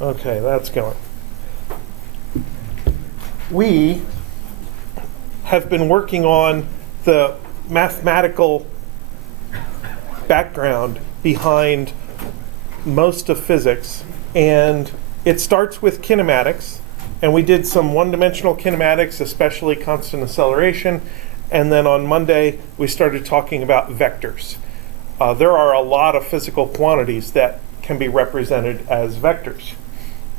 Okay, that's going. We have been working on the mathematical background behind most of physics, and it starts with kinematics, and we did some one-dimensional kinematics, especially constant acceleration, and then on Monday we started talking about vectors. There are a lot of physical quantities that can be represented as vectors,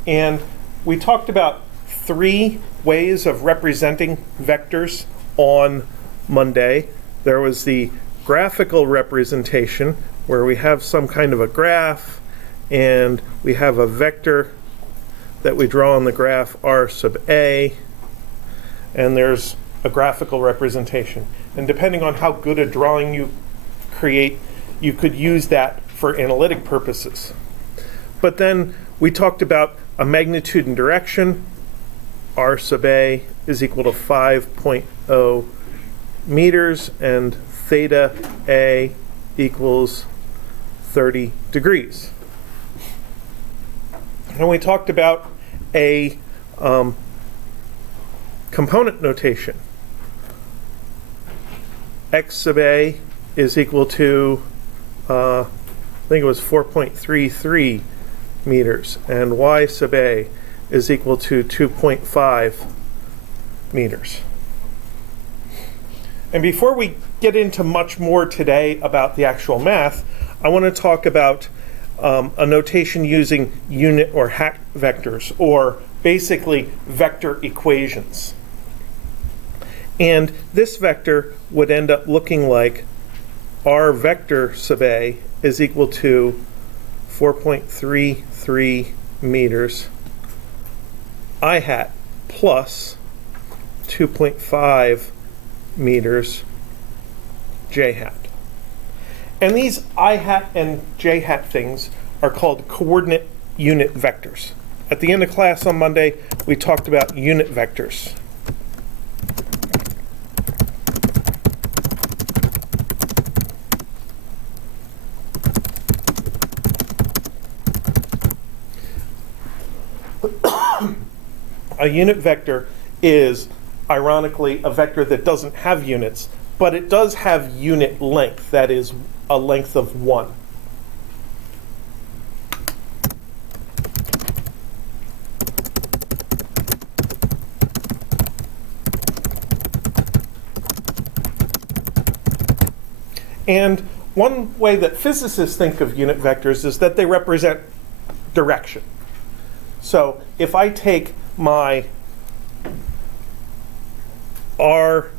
and we talked about 3 ways of representing vectors on Monday. There was the graphical representation, where we have some kind of a graph, and we have a vector that we draw on the graph r sub a, and there's a graphical representation. And depending on how good a drawing you create, you could use that for analytic purposes. But then we talked about a magnitude and direction. R sub a is equal to 5.0 meters, and theta a equals 30 degrees. And we talked about a component notation. X sub a is equal to, I think it was 4.33 meters, and y sub a is equal to 2.5 meters. And before we get into much more today about the actual math, I want to talk about a notation using unit or hat vectors, or basically vector equations. And this vector would end up looking like r vector sub a is equal to 4.33 meters I hat plus 2.5 meters j hat. And these I hat and j hat things are called coordinate unit vectors. At the end of class on Monday, we talked about unit vectors. A unit vector is, ironically, a vector that doesn't have units, but it does have unit length, that is, a length of 1. And one way that physicists think of unit vectors is that they represent direction. So if I take my r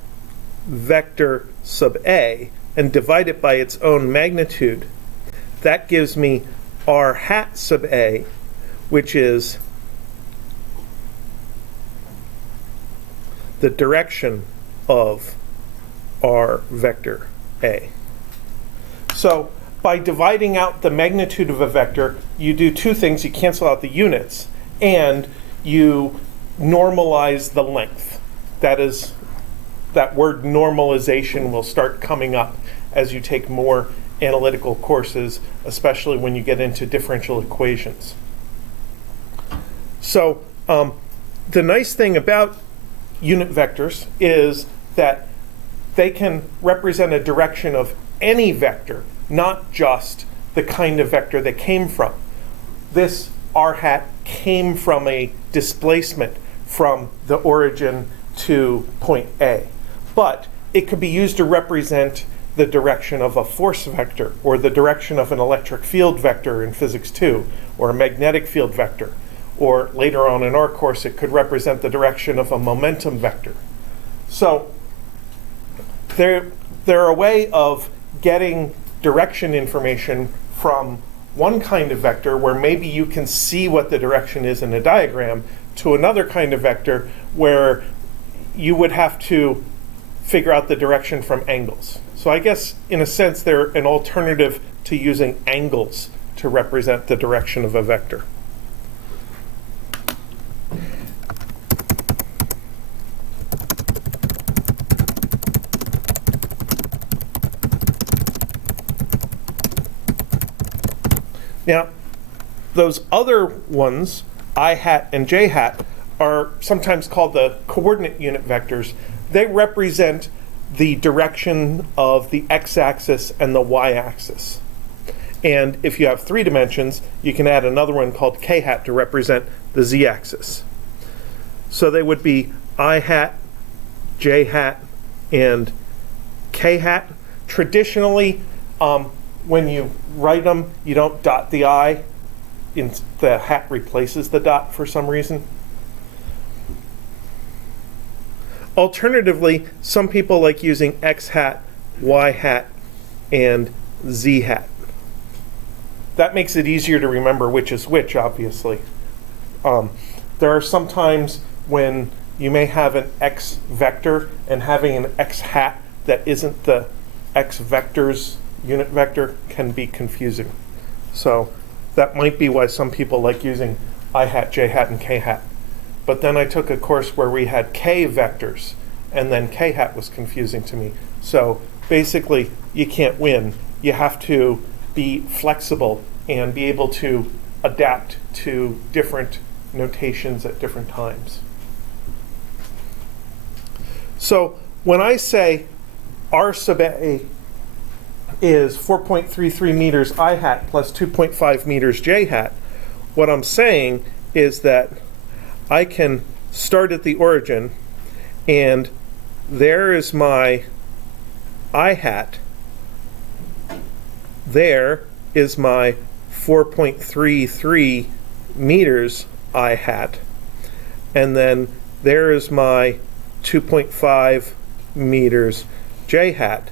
vector sub a and divide it by its own magnitude, that gives me r hat sub a, which is the direction of r vector a. So by dividing out the magnitude of a vector, you do 2 things. You cancel out the units, and you normalize the length. That is, that word normalization will start coming up as you take more analytical courses, especially when you get into differential equations. So the nice thing about unit vectors is that they can represent a direction of any vector, not just the kind of vector they came from. This r hat came from a displacement from the origin to point A. But it could be used to represent the direction of a force vector, or the direction of an electric field vector in physics 2, or a magnetic field vector. Or later on in our course, it could represent the direction of a momentum vector. So they're a way of getting direction information from one kind of vector, where maybe you can see what the direction is in a diagram, to another kind of vector where you would have to figure out the direction from angles. So I guess, in a sense, they're an alternative to using angles to represent the direction of a vector. Now, Those other ones, I hat and j hat, are sometimes called the coordinate unit vectors. They represent the direction of the x-axis and the y-axis. And if you have 3 dimensions, you can add another one called k hat to represent the z-axis. So they would be I hat, j hat, and k hat. Traditionally, when you write them, you don't dot the I. The hat replaces the dot for some reason. Alternatively, some people like using x hat, y hat, and z hat. That makes it easier to remember which is which, obviously. There are some times when you may have an x vector, and having an x hat that isn't the x vector's unit vector can be confusing. So that might be why some people like using I hat, j hat, and k hat. But then I took a course where we had k vectors, and then k hat was confusing to me. So basically, you can't win. You have to be flexible and be able to adapt to different notations at different times. So when I say r sub a is 4.33 meters I hat plus 2.5 meters j hat, what I'm saying is that I can start at the origin, and there is my I hat. There is my 4.33 meters I hat. And then there is my 2.5 meters j hat.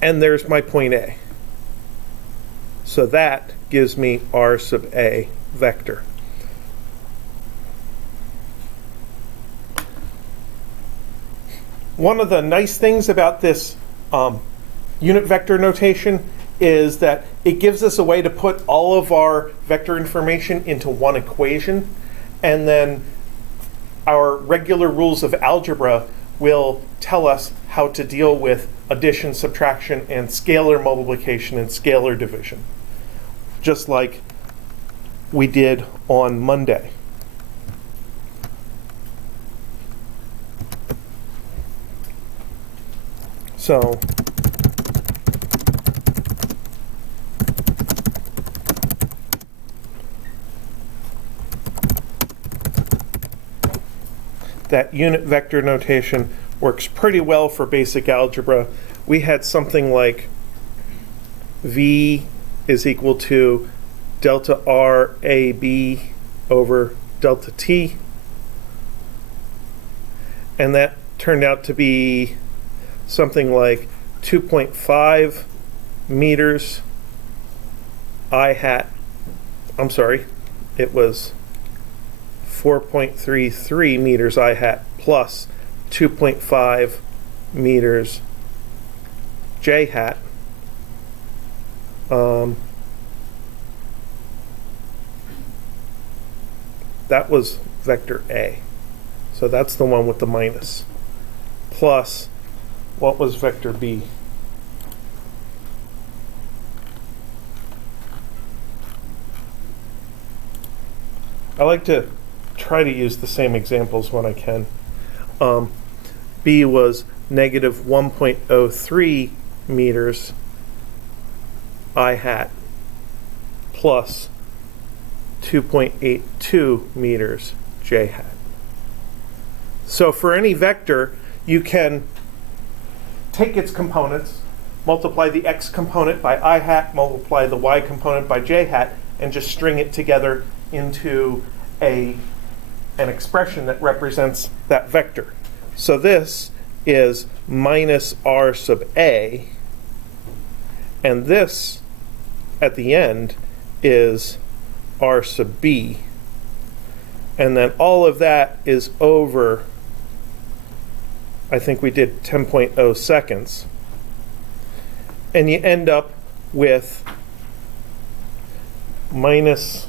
And there's my point A. So that gives me r sub a vector. One of the nice things about this unit vector notation is that it gives us a way to put all of our vector information into one equation, and then our regular rules of algebra will tell us how to deal with addition, subtraction, and scalar multiplication and scalar division, just like we did on Monday. So that unit vector notation works pretty well for basic algebra. We had something like V is equal to delta R A B over delta T. And that turned out to be something like 2.5 meters I hat. I'm sorry, it was 4.33 meters I hat plus 2.5 meters j hat. That was vector A. So that's the one with the minus. Plus, what was vector B? I like to try to use the same examples when I can. B was negative 1.03 meters I hat plus 2.82 meters j hat. So for any vector, you can take its components, multiply the x component by I hat, multiply the y component by j hat, and just string it together into an expression that represents that vector. So this is minus r sub a, and this at the end is r sub b. And then all of that is over, I think we did 10.0 seconds. And you end up with minus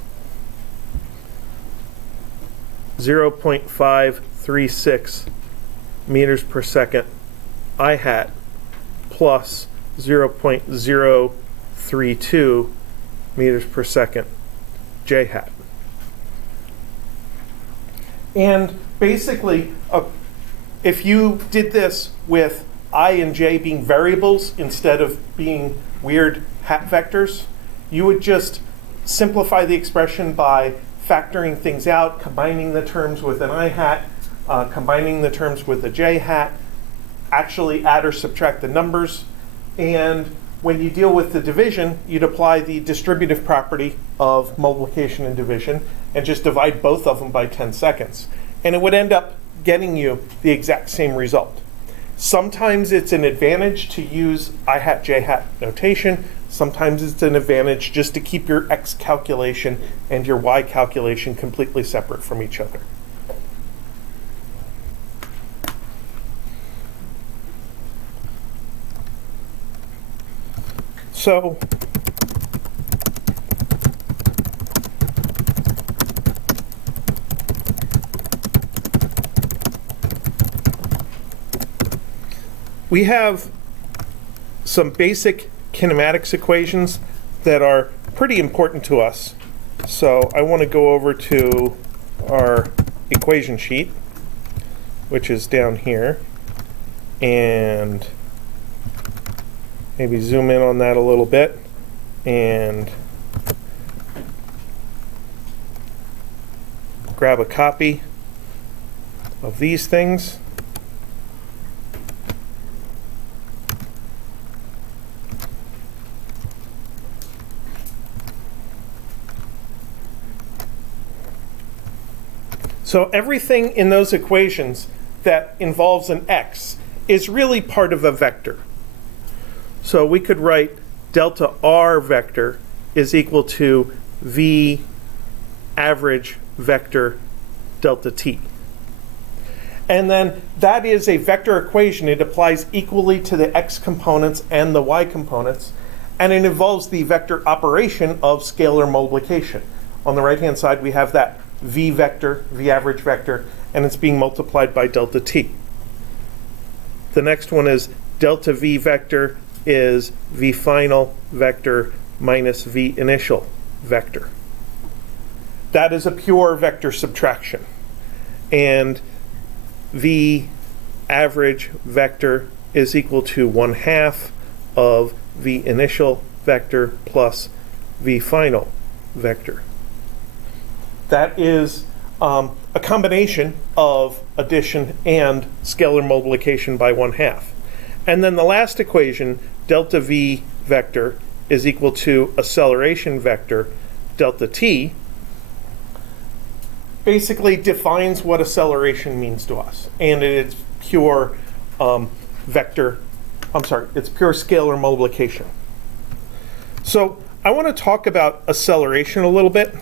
0.536 meters per second I hat plus 0.032 meters per second j hat. And basically, if you did this with I and j being variables instead of being weird hat vectors, you would just simplify the expression by factoring things out, combining the terms with an I hat, combining the terms with a j hat, actually add or subtract the numbers, and when you deal with the division, you'd apply the distributive property of multiplication and division and just divide both of them by 10 seconds. And it would end up getting you the exact same result. Sometimes it's an advantage to use I hat, j hat notation. Sometimes it's an advantage just to keep your x calculation and your y calculation completely separate from each other. So we have some basic kinematics equations that are pretty important to us. So I want to go over to our equation sheet, which is down here, and maybe zoom in on that a little bit and grab a copy of these things. So everything in those equations that involves an x is really part of a vector. So we could write delta r vector is equal to v average vector delta t. And then that is a vector equation. It applies equally to the x components and the y components, and it involves the vector operation of scalar multiplication. On the right-hand side, we have that v vector, v average vector, and it's being multiplied by delta t. The next one is delta v vector is v final vector minus v initial vector. That is a pure vector subtraction. And v average vector is equal to 1/2 of v initial vector plus v final vector. That is a combination of addition and scalar multiplication by 1/2. And then the last equation, delta v vector is equal to acceleration vector delta t, basically defines what acceleration means to us. And it's pure it's pure scalar multiplication. So I want to talk about acceleration a little bit.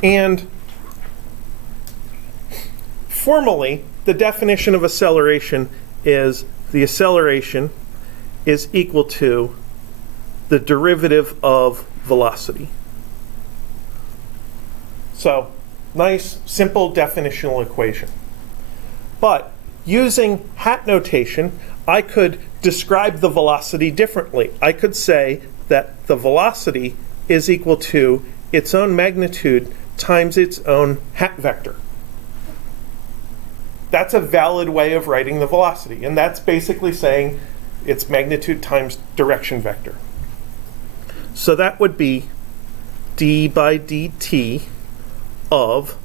And formally, the definition of acceleration is the acceleration is equal to the derivative of velocity. So, nice, simple definitional equation. But using hat notation, I could describe the velocity differently. I could say that the velocity is equal to its own magnitude times its own hat vector. That's a valid way of writing the velocity, and that's basically saying its magnitude times direction vector. So that would be d by dt of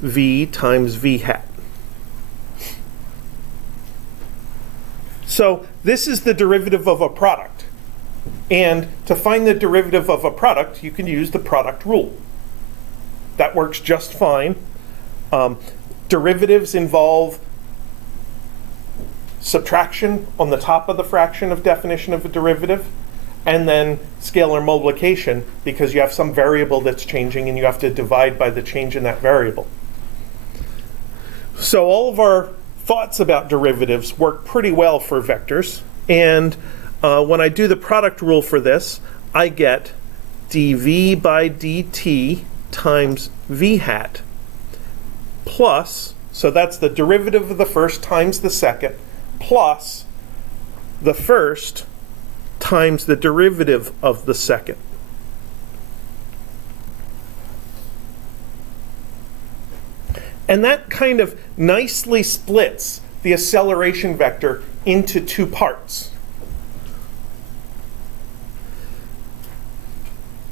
v times v hat. So this is the derivative of a product. And to find the derivative of a product, you can use the product rule. That works just fine. Derivatives involve subtraction on the top of the fraction of definition of a derivative, and then scalar multiplication because you have some variable that's changing and you have to divide by the change in that variable. So all of our thoughts about derivatives work pretty well for vectors, and when I do the product rule for this, I get dv by dt times v hat plus So that's the derivative of the first times the second plus the first times the derivative of the second. And that kind of nicely splits the acceleration vector into two parts.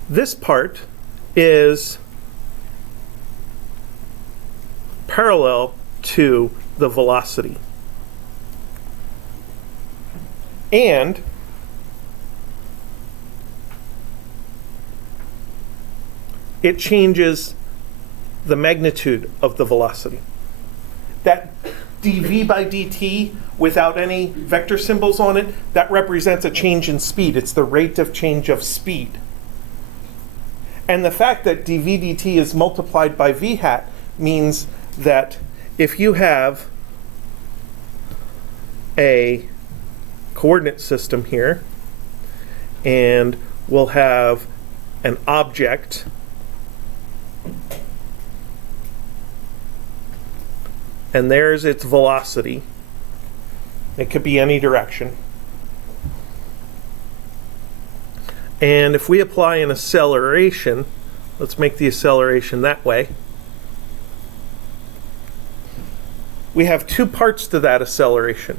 This part is parallel to the velocity. And it changes the magnitude of the velocity. That dv by dt without any vector symbols on it, that represents a change in speed. It's the rate of change of speed. And the fact that dv dt is multiplied by v hat means that if you have a coordinate system here, and we'll have an object and there's its velocity. It could be any direction. And if we apply an acceleration, let's make the acceleration that way. We have two parts to that acceleration.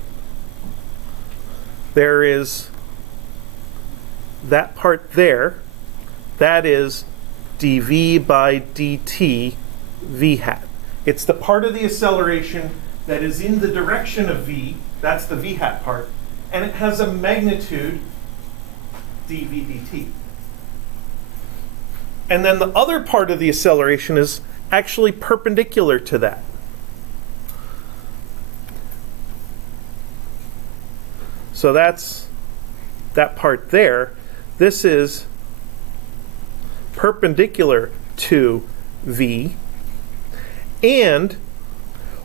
There is that part there. That is dv by dt v hat. It's the part of the acceleration that is in the direction of v, that's the v hat part, and it has a magnitude dv dt. And then the other part of the acceleration is actually perpendicular to that. So that's that part there. This is perpendicular to v. And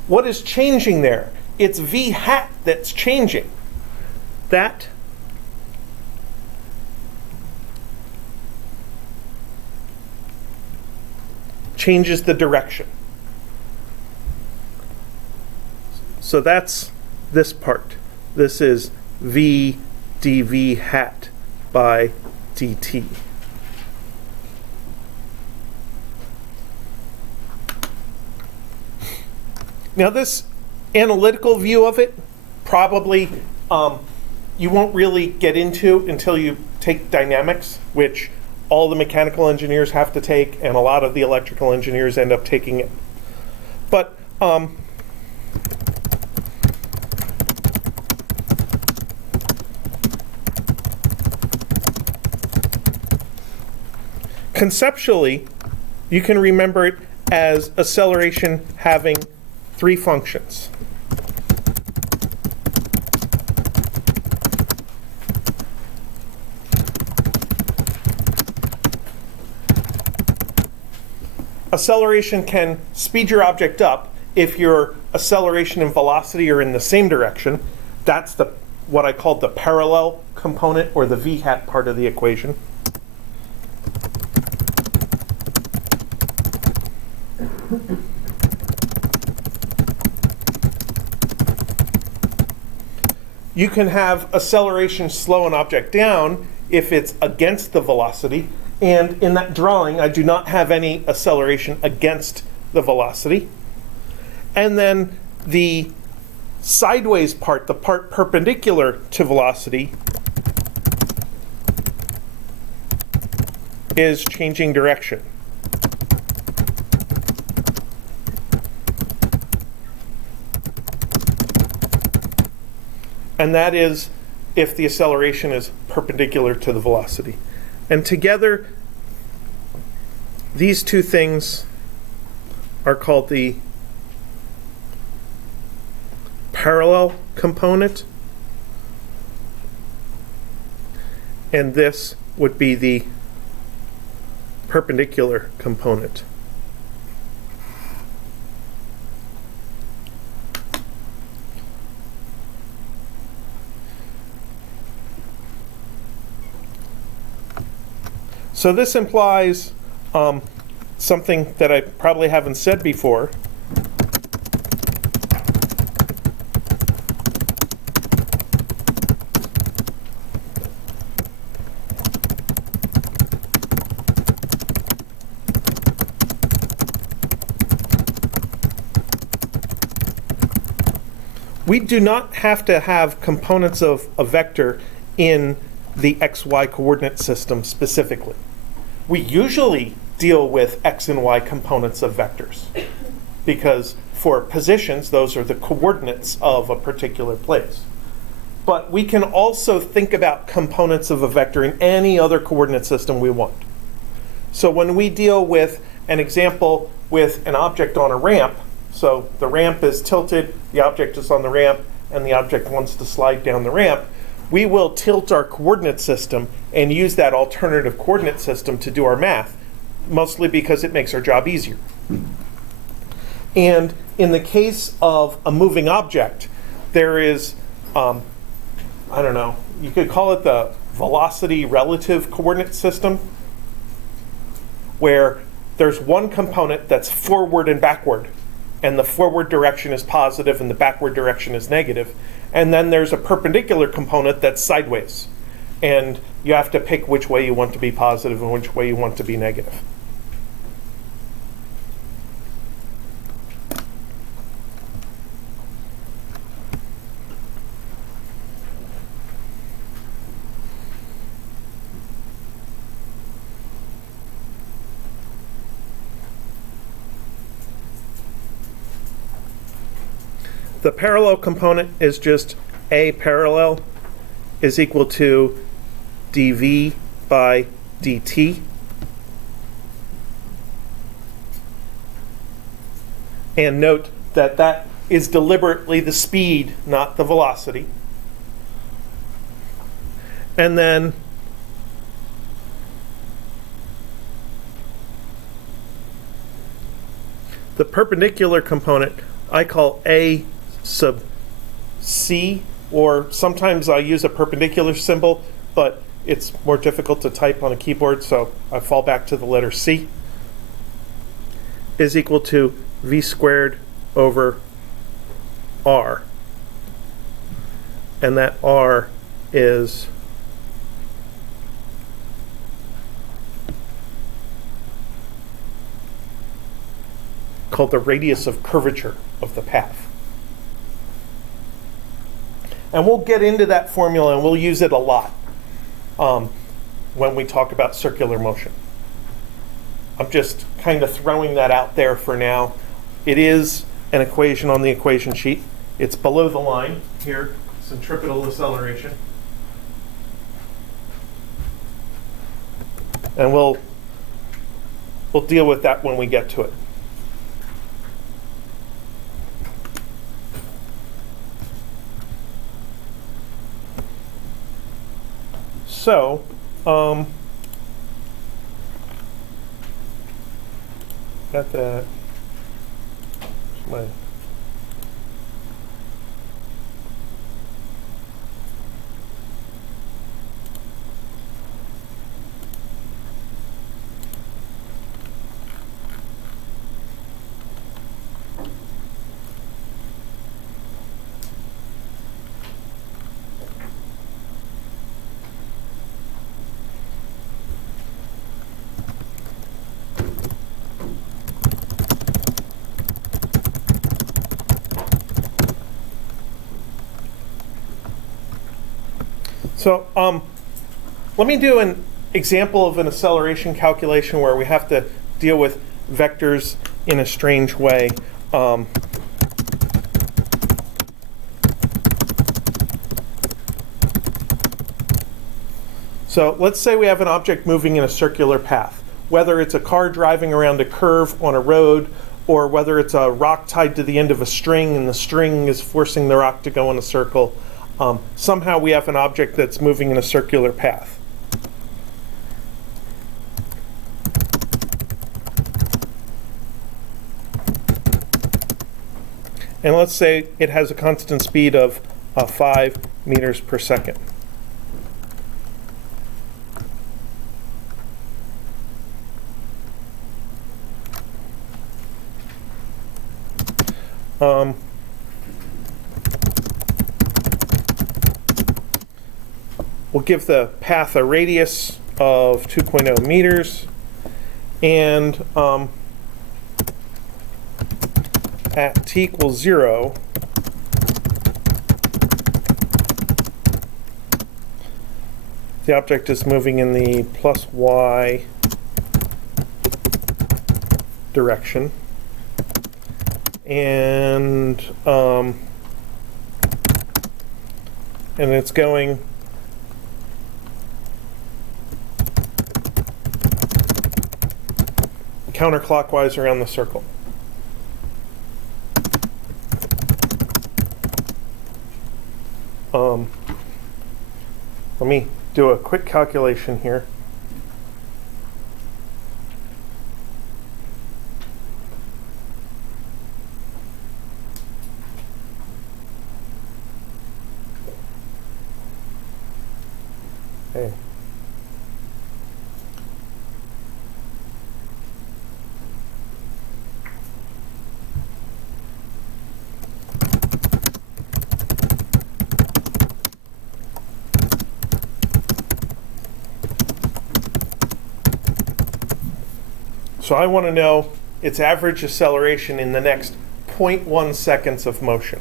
what is changing there? It's v hat that's changing. That changes the direction. So that's this part. This is v dv hat by dt. Now this analytical view of it, probably you won't really get into until you take dynamics, which all the mechanical engineers have to take, and a lot of the electrical engineers end up taking it. But conceptually, you can remember it as acceleration having three functions. Acceleration can speed your object up if your acceleration and velocity are in the same direction. That's what I called the parallel component, or the v hat part of the equation. You can have acceleration slow an object down if it's against the velocity. And in that drawing, I do not have any acceleration against the velocity. And then the sideways part, the part perpendicular to velocity, is changing direction. And that is if the acceleration is perpendicular to the velocity. And together, these two things are called the parallel component, and this would be the perpendicular component. So this implies something that I probably haven't said before. we do not have to have components of a vector in the xy coordinate system specifically. We usually deal with x and y components of vectors because for positions, those are the coordinates of a particular place. But we can also think about components of a vector in any other coordinate system we want. So when we deal with an example with an object on a ramp, so the ramp is tilted, the object is on the ramp, and the object wants to slide down the ramp, we will tilt our coordinate system and use that alternative coordinate system to do our math, mostly because it makes our job easier. And in the case of a moving object, there is, I don't know, you could call it the velocity relative coordinate system, where there's one component that's forward and backward, and the forward direction is positive and the backward direction is negative. And then there's a perpendicular component that's sideways. And you have to pick which way you want to be positive and which way you want to be negative. The parallel component is just A parallel is equal to dv by dt. And note that that is deliberately the speed, not the velocity. And then the perpendicular component I call A sub c, or sometimes I use a perpendicular symbol, but it's more difficult to type on a keyboard, so I fall back to the letter C, is equal to v squared over r. And that r is called the radius of curvature of the path. And we'll get into that formula and we'll use it a lot when we talk about circular motion. I'm just kind of throwing that out there for now. It is an equation on the equation sheet. It's below the line here, centripetal acceleration. And we'll deal with that when we get to it. So, got that. My So let me do an example of an acceleration calculation where we have to deal with vectors in a strange way. So let's say we have an object moving in a circular path, whether it's a car driving around a curve on a road, or whether it's a rock tied to the end of a string and the string is forcing the rock to go in a circle. Somehow we have an object that's moving in a circular path. And let's say it has a constant speed of 5 meters per second. We'll give the path a radius of 2.0 meters, and at t equals 0, the object is moving in the plus y direction, and it's going counterclockwise around the circle. Let me do a quick calculation here. Okay. So I want to know its average acceleration in the next 0.1 seconds of motion.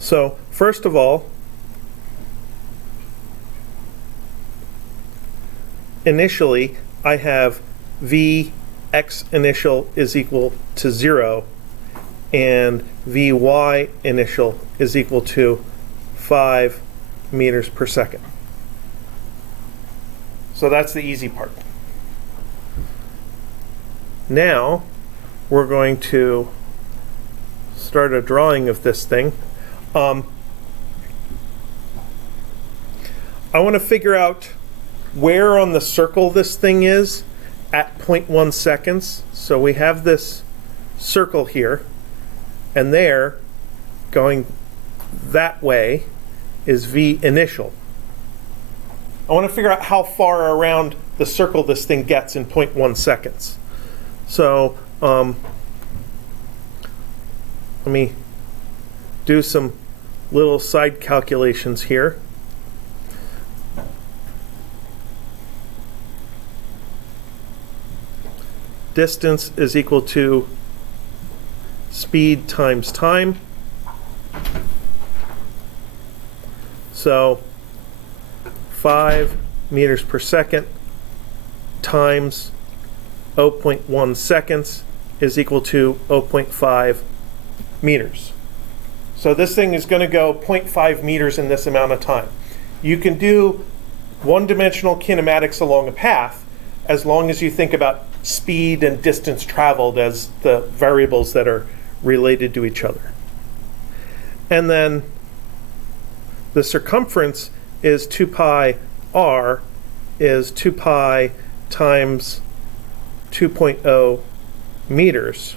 So first of all, initially I have v x initial is equal to 0 and vy initial is equal to 5 meters per second. So that's the easy part. Now we're going to start a drawing of this thing. I want to figure out where on the circle this thing is at 0.1 seconds. So we have this circle here, and there, going that way, is v initial. I want to figure out how far around the circle this thing gets in 0.1 seconds. So let me do some little side calculations here. Distance is equal to speed times time. So 5 meters per second times 0.1 seconds is equal to 0.5 meters. So this thing is going to go 0.5 meters in this amount of time. You can do one-dimensional kinematics along a path as long as you think about speed and distance traveled as the variables that are related to each other. And then the circumference is 2 pi r is 2 pi times 2.0 meters.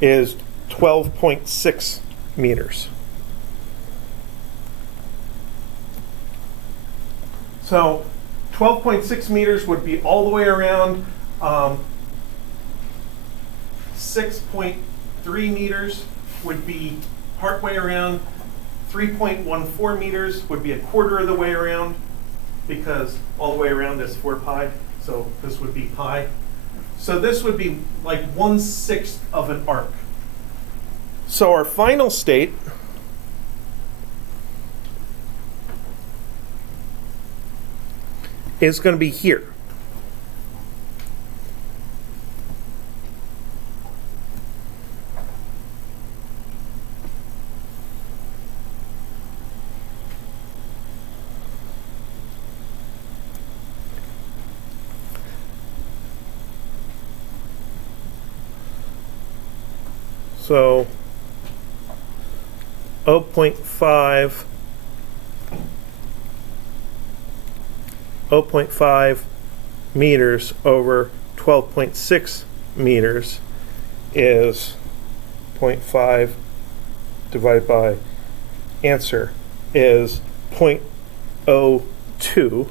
Is 12.6 meters. So 12.6 meters would be all the way around. 6.3 meters would be partway around. 3.14 meters would be a quarter of the way around, because all the way around is 4 pi, so this would be pi. So this would be like 1/6 of an arc. So our final state is going to be here. So 0.5 meters over 12.6 meters is 0.5 divided by answer is 0.02.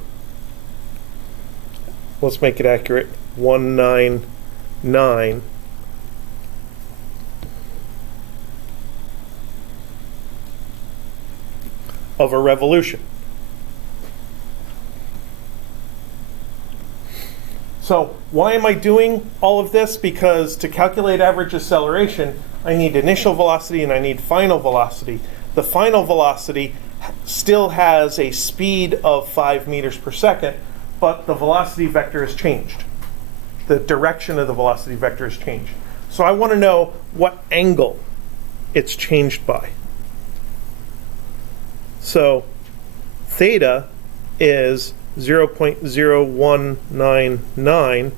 Let's make it accurate. 199 of a revolution. So why am I doing all of this? Because to calculate average acceleration, I need initial velocity and I need final velocity. The final velocity still has a speed of 5 meters per second, but the velocity vector has changed. The direction of the velocity vector has changed. So I want to know what angle it's changed by. So theta is 0.0199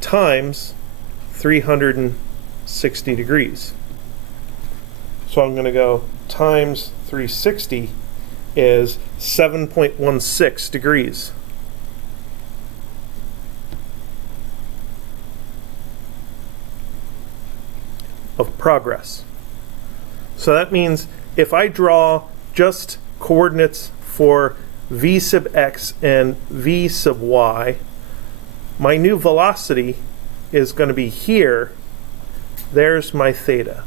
times 360 degrees. So I'm going to go times 360 is 7.16 degrees. Of progress. So that means if I draw just coordinates for v sub x and v sub y, my new velocity is going to be here. There's my theta.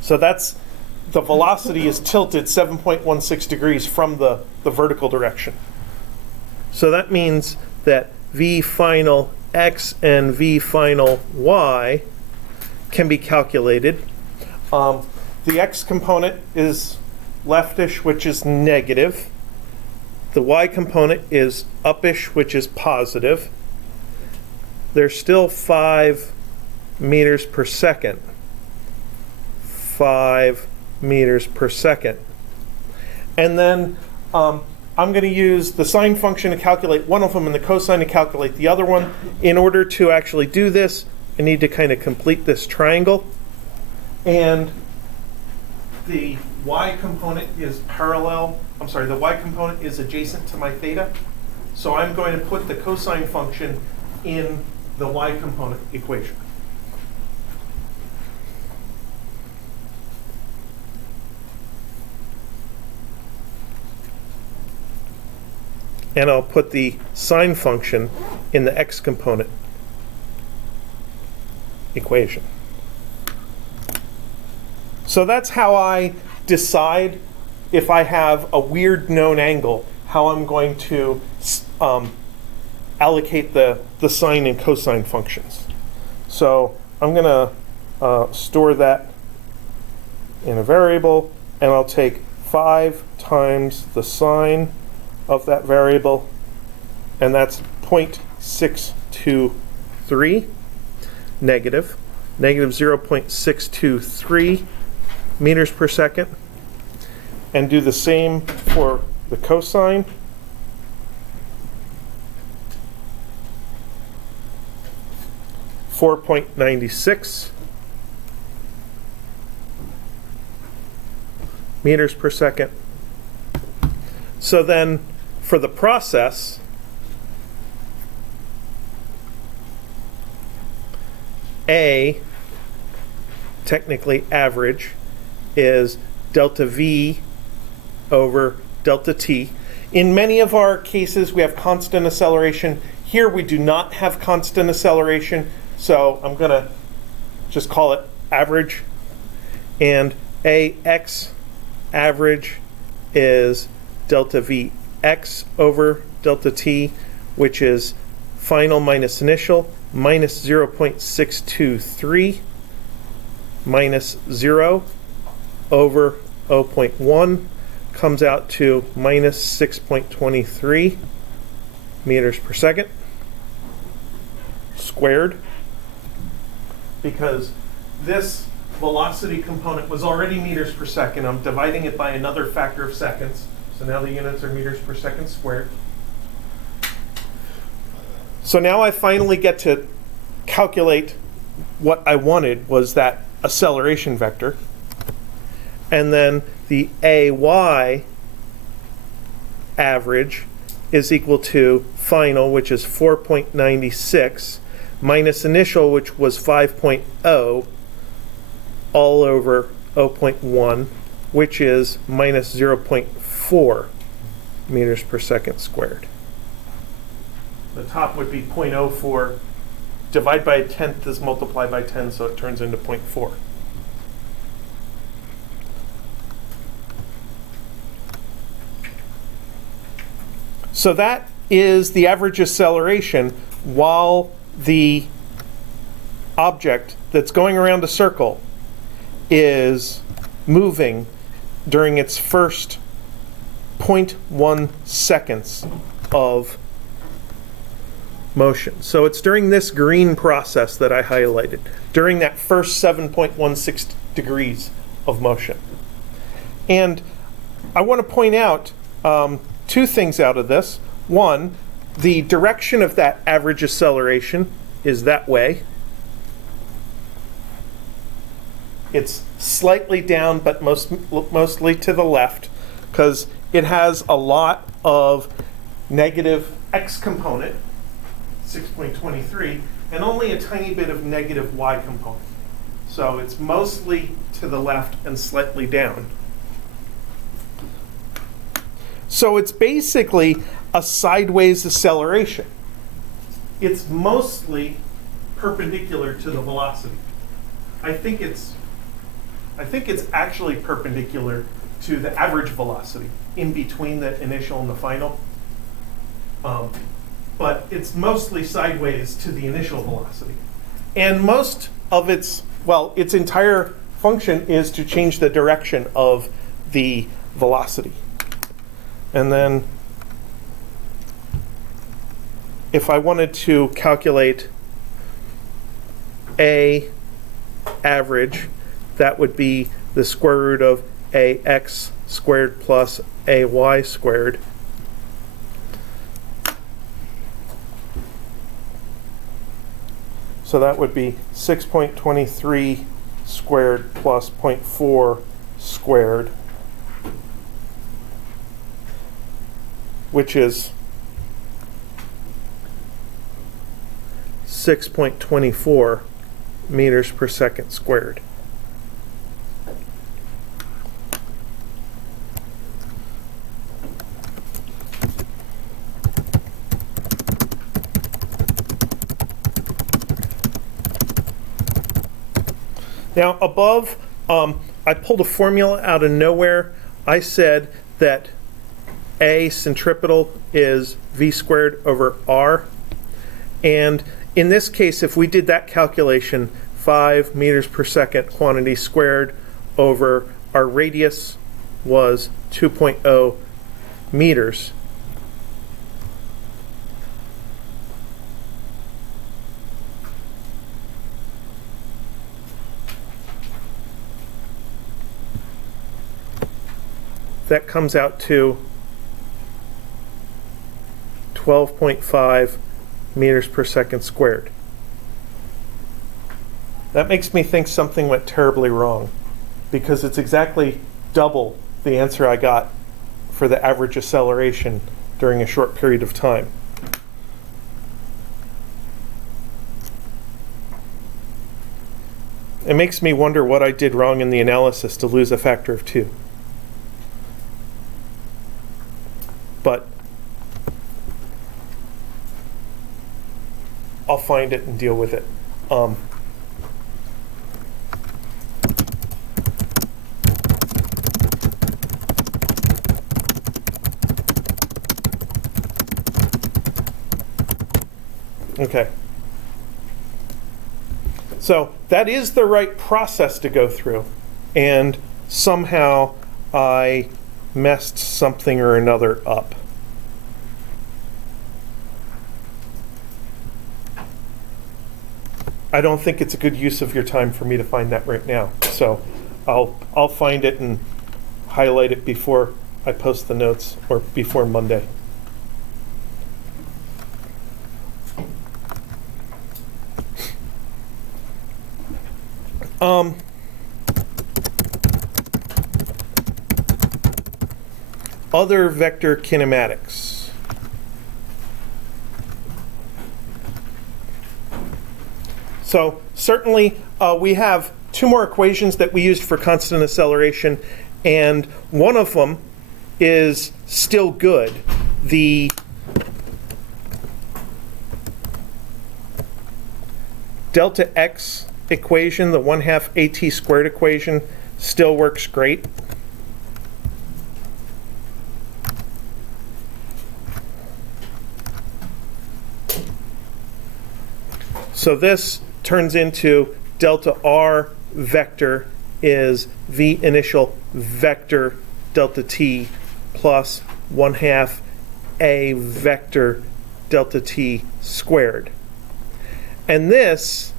So that's, the velocity is tilted 7.16 degrees from the vertical direction. So that means that v final x and v final y can be calculated. The x component is leftish, which is negative. The y component is uppish, which is positive. There's still 5 meters per second. 5 meters per second. And then I'm going to use the sine function to calculate one of them and the cosine to calculate the other one. In order to actually do this, I need to kind of complete this triangle. And the y component is the y component is adjacent to my theta. So I'm going to put the cosine function in the y component equation. And I'll put the sine function in the x component equation. So that's how I decide, if I have a weird known angle, how I'm going to allocate the sine and cosine functions. So I'm going to store that in a variable, and I'll take 5 times the sine of that variable, and that's 0.623 negative 0.623 meters per second, and do the same for the cosine. .96 meters per second. So then for the process, A, technically average, is delta V over delta T. In many of our cases, we have constant acceleration. Here we do not have constant acceleration, so I'm going to just call it average. And AX average is delta V x over delta t, which is final minus initial, minus 0.623 minus 0 over 0.1 comes out to minus 6.23 meters per second squared, because this velocity component was already meters per second. I'm dividing it by another factor of seconds. So now the units are meters per second squared. So now I finally get to calculate what I wanted, was that acceleration vector. And then the AY average is equal to final, which is 4.96, minus initial, which was 5.0, all over 0.1, which is minus 0.4 meters per second squared. The top would be 0.04. Divide by a tenth is multiplied by 10, so it turns into 0.4. So that is the average acceleration while the object that's going around a circle is moving during its first 0.1 seconds of motion. So it's during this green process that I highlighted, during that first 7.16 degrees of motion. And I want to point out two things out of this. One, the direction of that average acceleration is that way. It's slightly down, but mostly to the left, because it has a lot of negative x component, 6.23, and only a tiny bit of negative y component. So it's mostly to the left and slightly down. So it's basically a sideways acceleration. It's mostly perpendicular to the velocity. I think it's actually perpendicular to the average velocity in between the initial and the final. But it's mostly sideways to the initial velocity. And most of its entire function is to change the direction of the velocity. And then if I wanted to calculate A average, that would be the square root of ax squared plus ay squared. So that would be 6.23 squared plus 0.4 squared, which is 6.24 meters per second squared. Now above, I pulled a formula out of nowhere. I said that A centripetal is v squared over r. And in this case, if we did that calculation, 5 meters per second quantity squared over our radius was 2.0 meters. That comes out to 12.5 meters per second squared. That makes me think something went terribly wrong, because it's exactly double the answer I got for the average acceleration during a short period of time. It makes me wonder what I did wrong in the analysis to lose a factor of 2. But I'll find it and deal with it. Okay. So that is the right process to go through, and somehow I messed something or another up. I don't think it's a good use of your time for me to find that right now. So I'll find it and highlight it before I post the notes, or before Monday. Other vector kinematics. So certainly we have two more equations that we used for constant acceleration, and one of them is still good. The delta x equation, the 1/2 at squared equation, still works great. So this turns into delta r vector is v initial vector delta t plus 1/2 a vector delta t squared. And this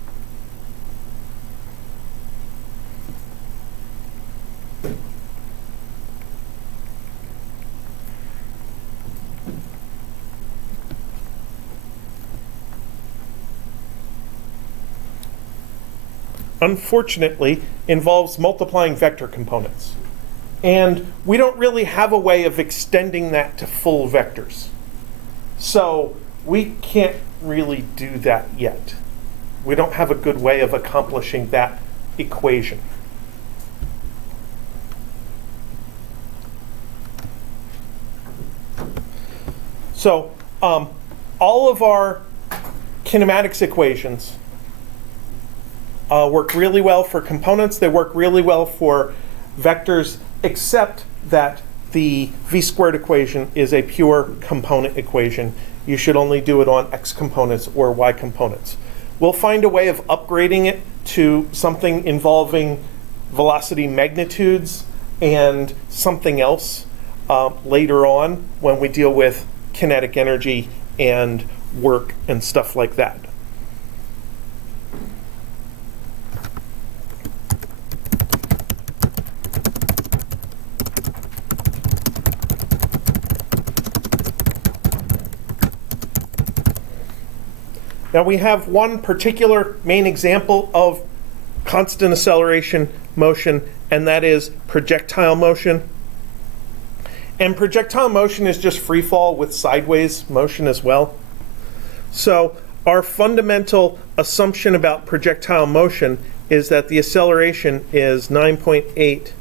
unfortunately involves multiplying vector components. And we don't really have a way of extending that to full vectors. So we can't really do that yet. We don't have a good way of accomplishing that equation. So all of our kinematics equations work really well for components. They work really well for vectors, except that the v-squared equation is a pure component equation. You should only do it on x components or y components. We'll find a way of upgrading it to something involving velocity magnitudes and something else later on when we deal with kinetic energy and work and stuff like that. Now we have one particular main example of constant acceleration motion, and that is projectile motion. And projectile motion is just free fall with sideways motion as well. So our fundamental assumption about projectile motion is that the acceleration is 9.8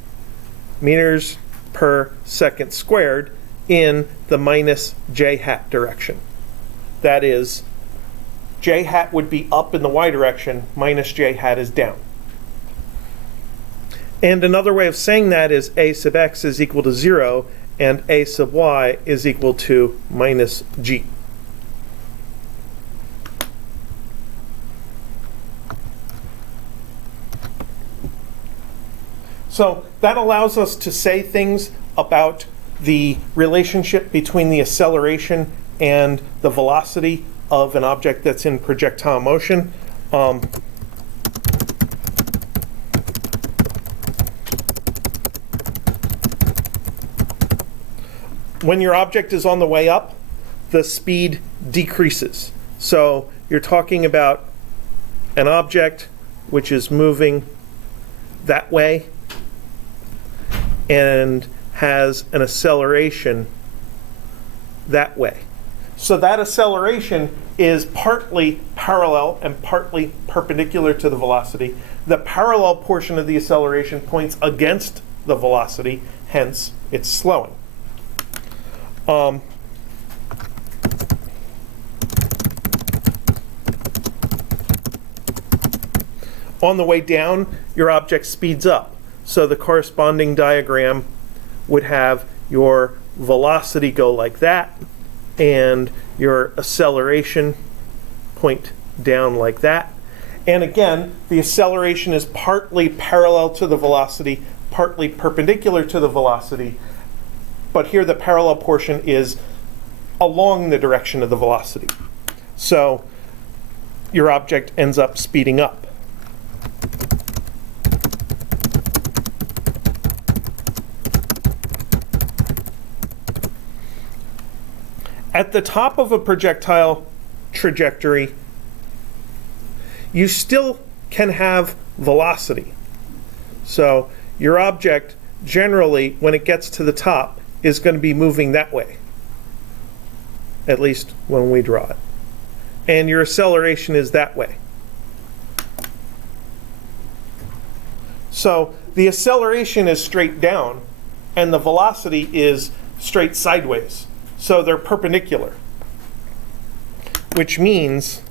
meters per second squared in the minus j hat direction. That is, j hat would be up in the y direction, minus j hat is down. And another way of saying that is a sub x is equal to 0 and a sub y is equal to minus g. So that allows us to say things about the relationship between the acceleration and the velocity of an object that's in projectile motion. When your object is on the way up, the speed decreases. So you're talking about an object which is moving that way and has an acceleration that way. So that acceleration is partly parallel and partly perpendicular to the velocity. The parallel portion of the acceleration points against the velocity, hence it's slowing. On the way down, your object speeds up. So the corresponding diagram would have your velocity go like that, and your acceleration point down like that. And again, the acceleration is partly parallel to the velocity, partly perpendicular to the velocity, but here the parallel portion is along the direction of the velocity. So your object ends up speeding up. At the top of a projectile trajectory, you still can have velocity. So your object generally, when it gets to the top, is going to be moving that way, at least when we draw it. And your acceleration is that way. So the acceleration is straight down, and the velocity is straight sideways. So they're perpendicular, which means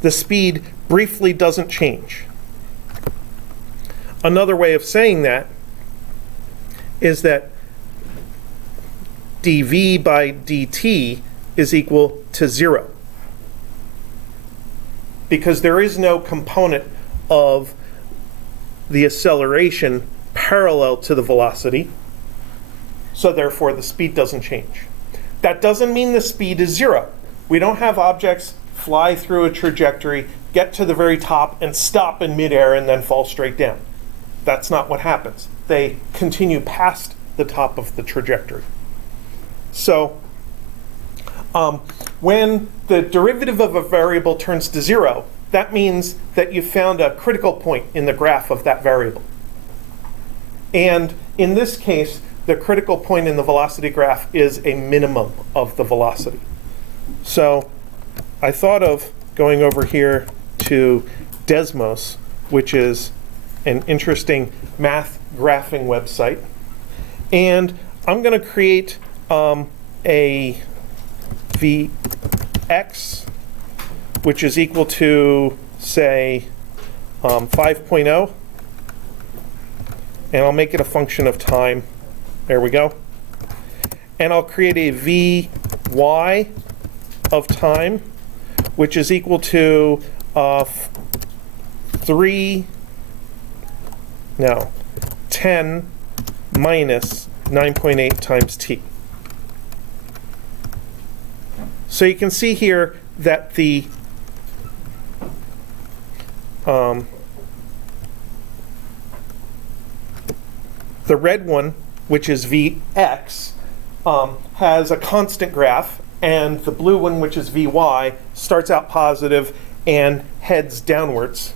the speed briefly doesn't change. Another way of saying that is that dv by dt is equal to 0. Because there is no component of the acceleration parallel to the velocity, so therefore the speed doesn't change. That doesn't mean the speed is 0. We don't have objects fly through a trajectory, get to the very top, and stop in midair and then fall straight down. That's not what happens. They continue past the top of the trajectory. So when the derivative of a variable turns to 0, that means that you found a critical point in the graph of that variable. And in this case, the critical point in the velocity graph is a minimum of the velocity. So I thought of going over here to Desmos, which is an interesting math graphing website. And I'm going to create a Vx, which is equal to, say, 5.0. And I'll make it a function of time. There we go. And I'll create a Vy of time, which is equal to 10 minus 9.8 times t. So you can see here that the red one, which is Vx, has a constant graph, and the blue one, which is Vy, starts out positive and heads downwards.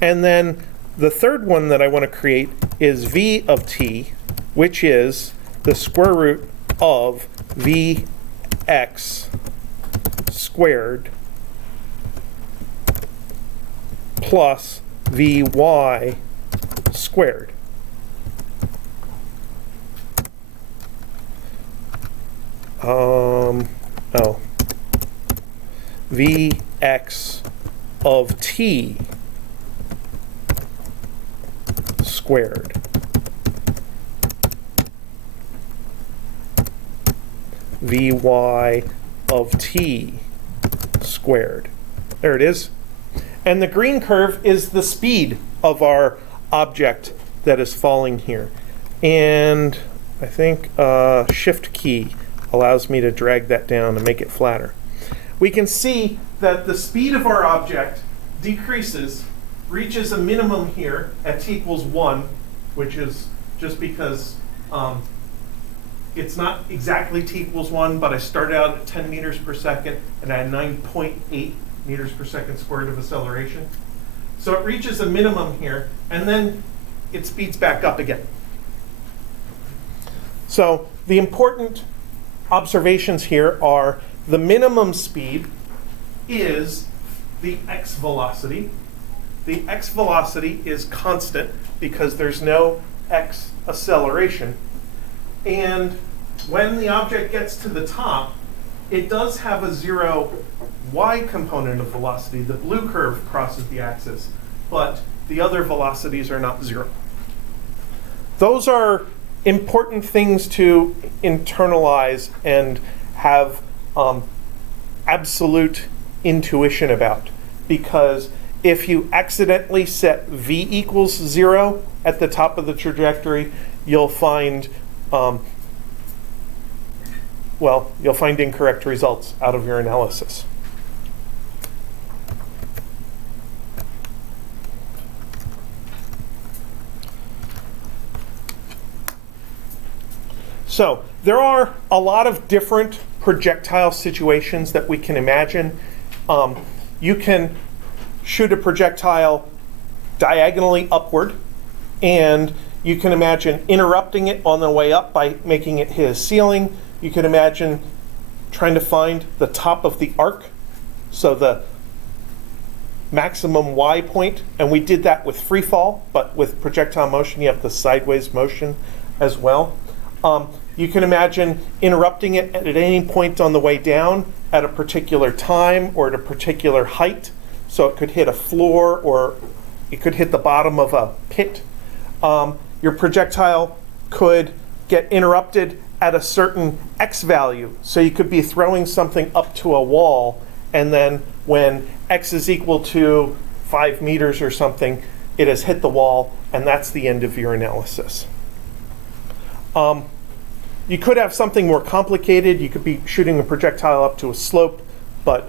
And then the third one that I want to create is V of t, which is the square root of Vx squared plus Vy squared. Vx of t squared Vy of t squared. There it is. And the green curve is the speed of our object that is falling here. And I think Shift key allows me to drag that down and make it flatter. We can see that the speed of our object decreases, reaches a minimum here at t equals 1, which is just because it's not exactly t equals 1, but I started out at 10 meters per second and I had 9.8 meters per second squared of acceleration. So it reaches a minimum here, and then it speeds back up again. So the important observations here are the minimum speed is the x velocity. The x velocity is constant because there's no x acceleration. And when the object gets to the top, it does have a 0 y component of velocity. The blue curve crosses the axis, but the other velocities are not 0. Those are important things to internalize and have absolute intuition about, because if you accidentally set v equals 0 at the top of the trajectory, you'll find you'll find incorrect results out of your analysis. So there are a lot of different projectile situations that we can imagine. You can shoot a projectile diagonally upward, and you can imagine interrupting it on the way up by making it hit a ceiling. You can imagine trying to find the top of the arc, so the maximum y point, and we did that with free fall, but with projectile motion you have the sideways motion as well. You can imagine interrupting it at any point on the way down at a particular time or at a particular height, so it could hit a floor or it could hit the bottom of a pit. Your projectile could get interrupted at a certain x value. So you could be throwing something up to a wall, and then when x is equal to 5 meters or something, it has hit the wall, and that's the end of your analysis. You could have something more complicated. You could be shooting a projectile up to a slope, but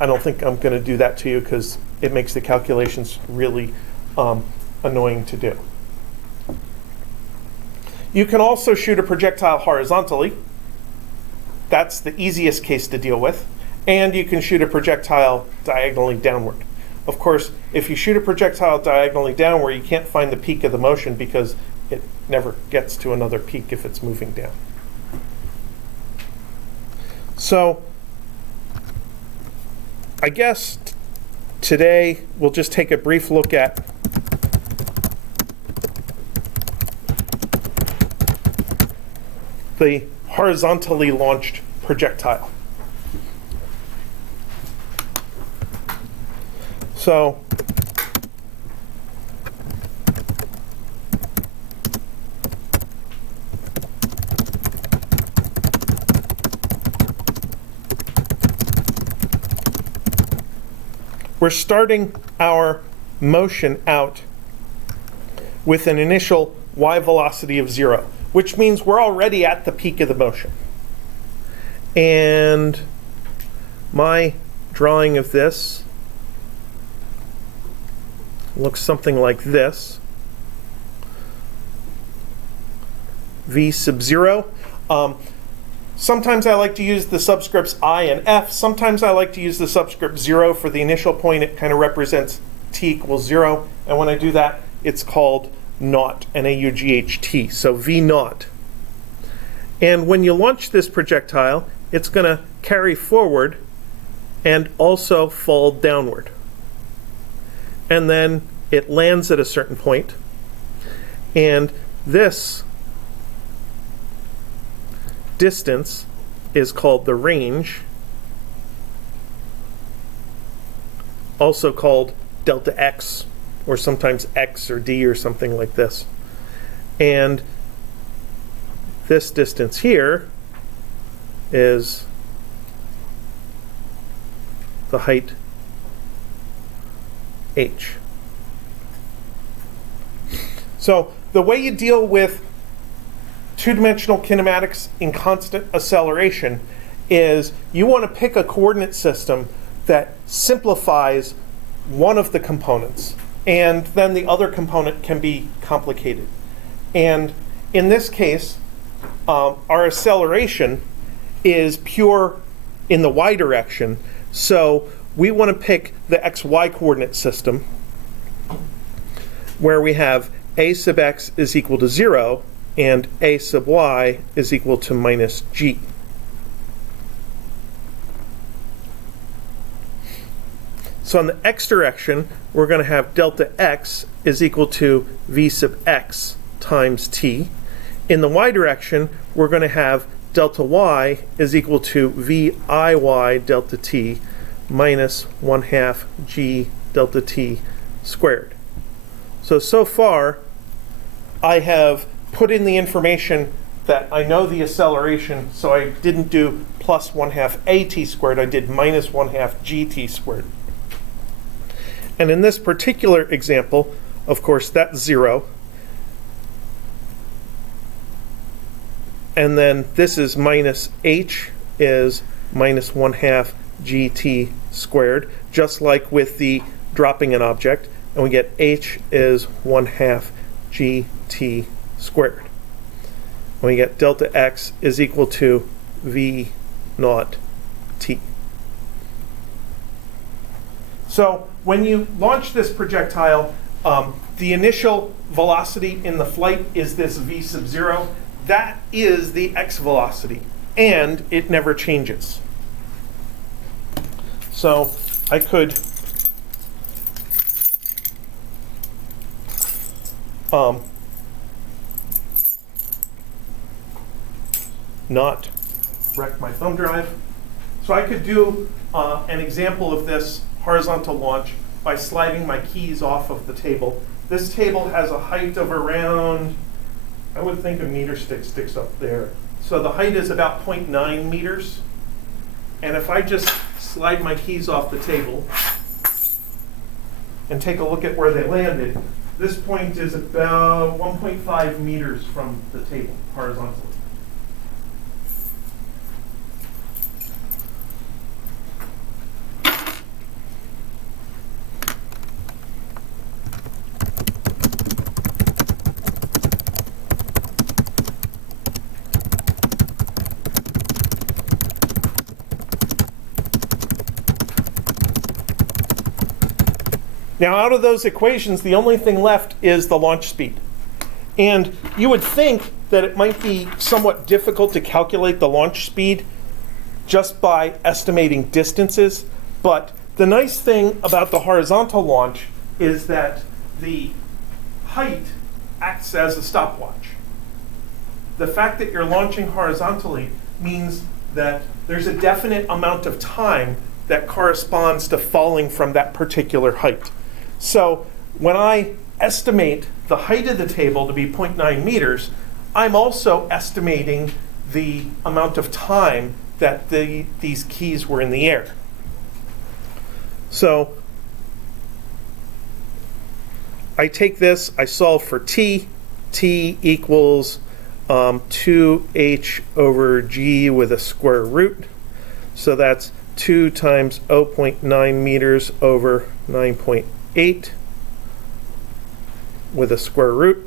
I don't think I'm going to do that to you because it makes the calculations really annoying to do. You can also shoot a projectile horizontally. That's the easiest case to deal with. And you can shoot a projectile diagonally downward. Of course, if you shoot a projectile diagonally downward, you can't find the peak of the motion because it never gets to another peak if it's moving down. So I guess today we'll just take a brief look at the horizontally launched projectile. So we're starting our motion out with an initial y velocity of 0, which means we're already at the peak of the motion. And my drawing of this looks something like this. V sub 0. Sometimes I like to use the subscripts I and F. Sometimes I like to use the subscript 0 for the initial point. It kind of represents t equals 0. And when I do that, it's called naught, N-A-U-G-H-T, so V naught. And when you launch this projectile, it's going to carry forward and also fall downward. And then it lands at a certain point. And this distance is called the range, also called delta x, or sometimes x or d or something like this. And this distance here is the height h. So the way you deal with two-dimensional kinematics in constant acceleration is you want to pick a coordinate system that simplifies one of the components, and then the other component can be complicated. And in this case, our acceleration is pure in the y direction, so we want to pick the xy coordinate system where we have a sub x is equal to 0 and a sub y is equal to minus g. So in the x direction, we're going to have delta x is equal to v sub x times t. In the y direction, we're going to have delta y is equal to v iy delta t minus 1/2 g delta t squared. So far, I have put in the information that I know the acceleration, so I didn't do plus 1/2 at squared, I did minus 1/2 gt squared. And in this particular example, of course, that's 0. And then this is minus h is minus 1/2 gt squared, just like with the dropping an object, and we get h is 1/2 gt squared. And we get delta x is equal to v naught t. So when you launch this projectile, the initial velocity in the flight is this v sub 0. That is the x velocity, and it never changes. So I could not wreck my thumb drive. So I could do an example of this horizontal launch by sliding my keys off of the table. This table has a height of around, I would think a meter stick sticks up there. So the height is about 0.9 meters. And if I just slide my keys off the table and take a look at where they landed, this point is about 1.5 meters from the table horizontally. Now, out of those equations, the only thing left is the launch speed. And you would think that it might be somewhat difficult to calculate the launch speed just by estimating distances. But the nice thing about the horizontal launch is that the height acts as a stopwatch. The fact that you're launching horizontally means that there's a definite amount of time that corresponds to falling from that particular height. So when I estimate the height of the table to be 0.9 meters, I'm also estimating the amount of time that these keys were in the air. So I take this, I solve for t. T equals 2h over g with a square root. So that's 2 times 0.9 meters over 9.8 with a square root.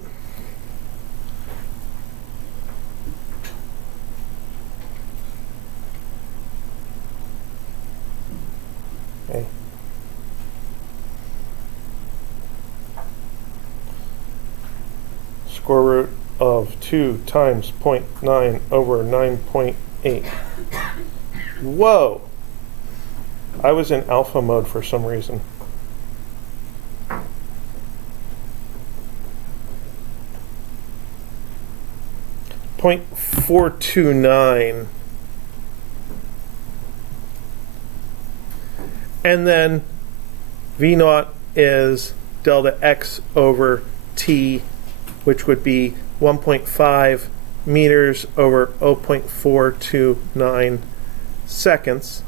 Okay. Square root of 2 times 0.9 over 9.8. Whoa! I was in alpha mode for some reason. .429. And then V naught is delta x over t, which would be 1.5 meters over 0.429 seconds,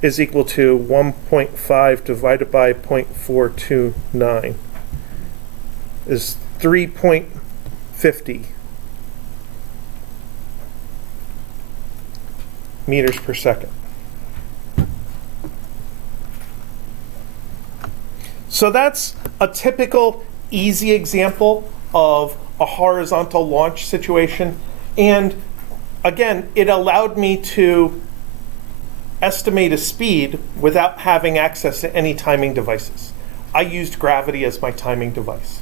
is equal to 1.5 divided by 0.429 is 3.50 meters per second. So that's a typical easy example of a horizontal launch situation. And again, it allowed me to estimate a speed without having access to any timing devices. I used gravity as my timing device.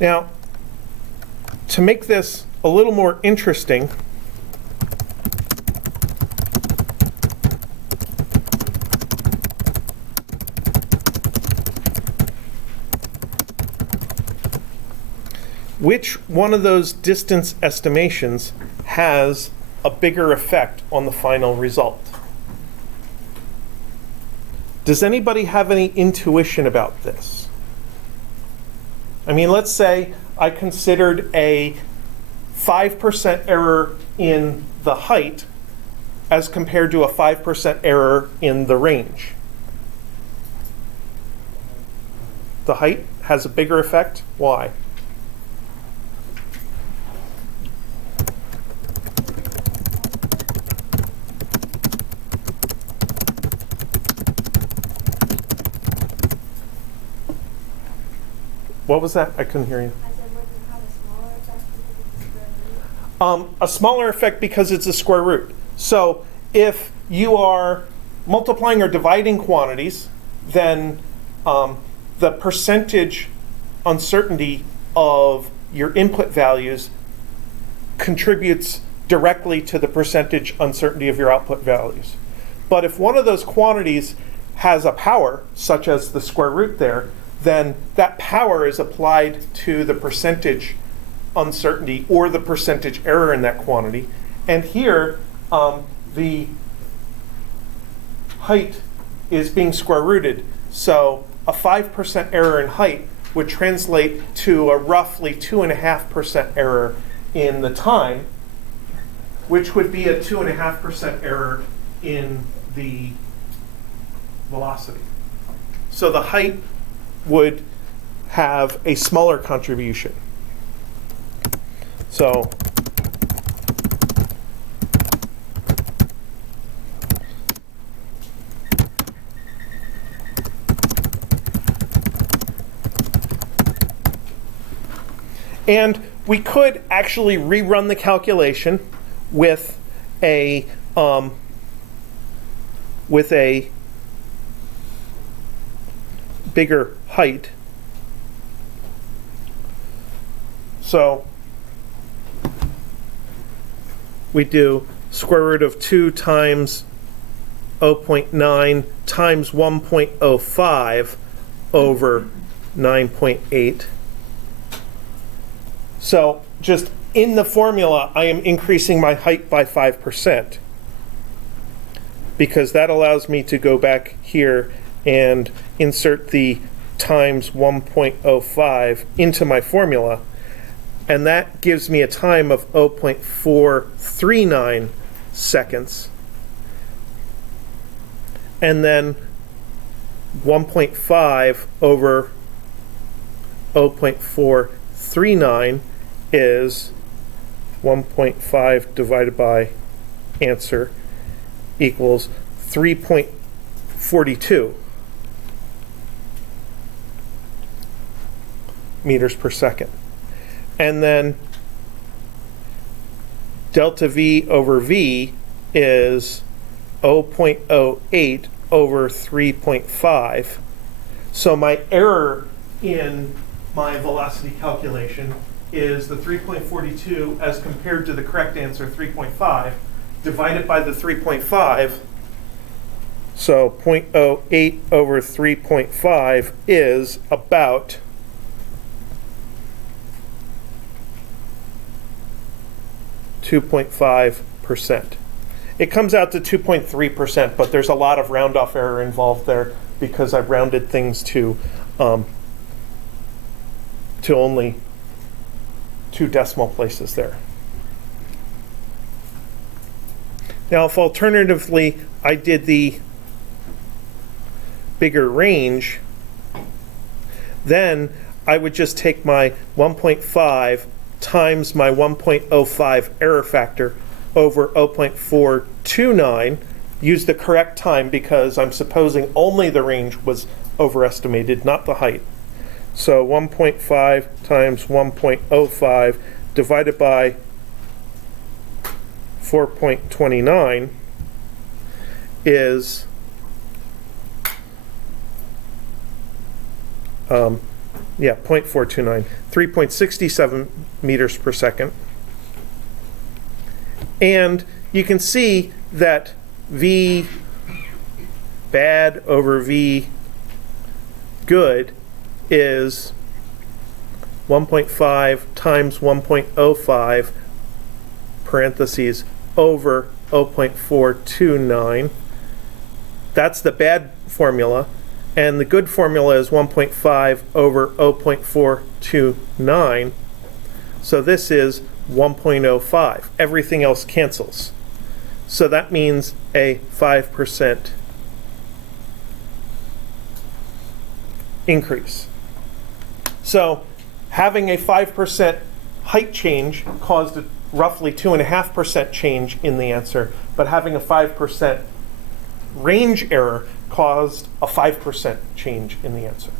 Now, to make this a little more interesting, which one of those distance estimations has a bigger effect on the final result? Does anybody have any intuition about this? I mean, let's say I considered a 5% error in the height as compared to a 5% error in the range. The height has a bigger effect. Why? What was that? I couldn't hear you. I said, would you have a smaller effect because it's a square root? A smaller effect because it's a square root. So if you are multiplying or dividing quantities, then the percentage uncertainty of your input values contributes directly to the percentage uncertainty of your output values. But if one of those quantities has a power, such as the square root there, then that power is applied to the percentage uncertainty or the percentage error in that quantity. And here, the height is being square rooted. So a 5% error in height would translate to a roughly 2.5% error in the time, which would be a 2.5% error in the velocity. So the height would have a smaller contribution. So and we could actually rerun the calculation with a bigger height. So we do square root of 2 times 0.9 times 1.05 over 9.8. So just in the formula, I am increasing my height by 5%, because that allows me to go back here and insert the times 1.05 into my formula, and that gives me a time of 0.439 seconds. And then 1.5 over 0.439 is 1.5 divided by answer equals 3.42 meters per second. And then delta V over V is 0.08 over 3.5. So my error in my velocity calculation is the 3.42 as compared to the correct answer, 3.5, divided by the 3.5. So 0.08 over 3.5 is about 2.5%. It comes out to 2.3%, but there's a lot of round off error involved there because I've rounded things to only 2 decimal places there. Now, if alternatively I did the bigger range, then I would just take my 1.5 times my 1.05 error factor over 0.429, use the correct time because I'm supposing only the range was overestimated, not the height. So 1.5 times 1.05 divided by 4.29 is 0.429, 3.67 meters per second. And you can see that V bad over V good is 1.5 times 1.05 parentheses over 0.429. That's the bad formula. And the good formula is 1.5 over 0.429. So this is 1.05. Everything else cancels. So that means a 5% increase. So having a 5% height change caused a roughly 2.5% change in the answer, but having a 5% range error caused a 5% change in the answer.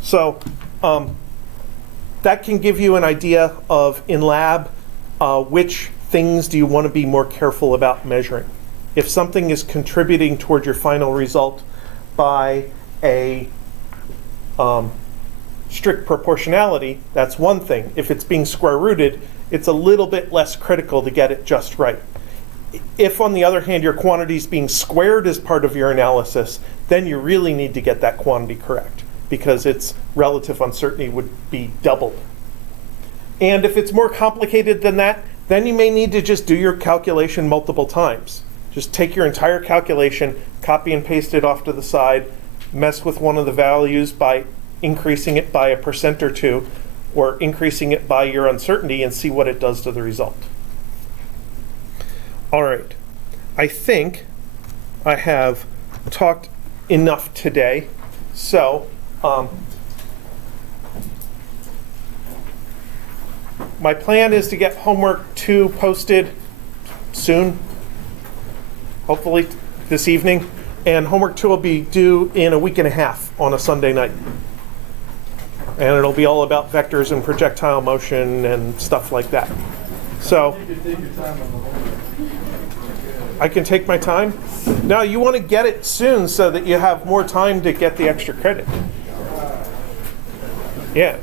So that can give you an idea of, in lab, which things do you want to be more careful about measuring. If something is contributing toward your final result by a strict proportionality, that's one thing. If it's being square rooted, it's a little bit less critical to get it just right. If, on the other hand, your quantity is being squared as part of your analysis, then you really need to get that quantity correct because its relative uncertainty would be doubled. And if it's more complicated than that, then you may need to just do your calculation multiple times. Just take your entire calculation, copy and paste it off to the side, mess with one of the values by increasing it by 1% or 2, or increasing it by your uncertainty and see what it does to the result. All right. I think I have talked enough today. So, my plan is to get homework 2 posted soon, hopefully this evening. And homework 2 will be due in a week and a half on a Sunday night. And it'll be all about vectors and projectile motion and stuff like that. So, I can take my time. Now, you want to get it soon so that you have more time to get the extra credit. Yeah.